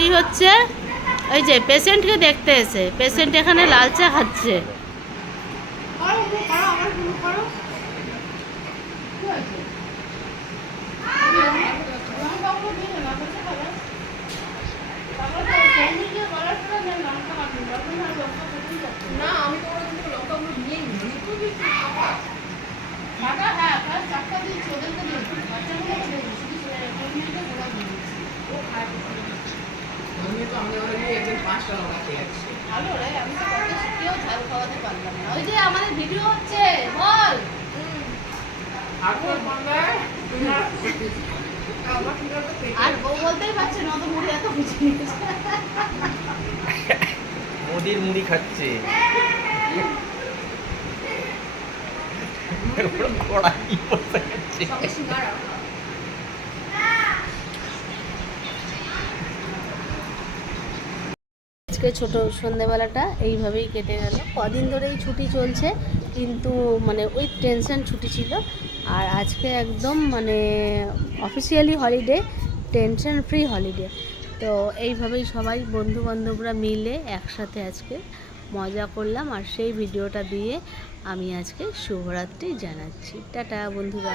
এটি হচ্ছে এই যে পেশেন্টকে দেখতে এসে, পেশেন্ট এখানে লাল চা খাচ্ছে। ওই যে আমাদের ভিডিও হচ্ছে বল। আর বউ বলতেই পারছে না, তো মুড়ি এত খুশি মোদির মুড়ি খাচ্ছে। আজকে ছোট সন্ধেবেলাটা এইভাবেই কেটে গেল। কদিন ধরেই ছুটি চলছে, কিন্তু মানে ওই টেনশন ছুটি ছিল। আর আজকে একদম মানে officially holiday, tension free holiday. তো এইভাবেই সবাই বন্ধু বান্ধবরা মিলে একসাথে আজকে মজা করলাম। আর সেই ভিডিওটা দিয়ে আমি আজকে শুভরাত্রি জানাচ্ছি। টাটা বন্ধুরা।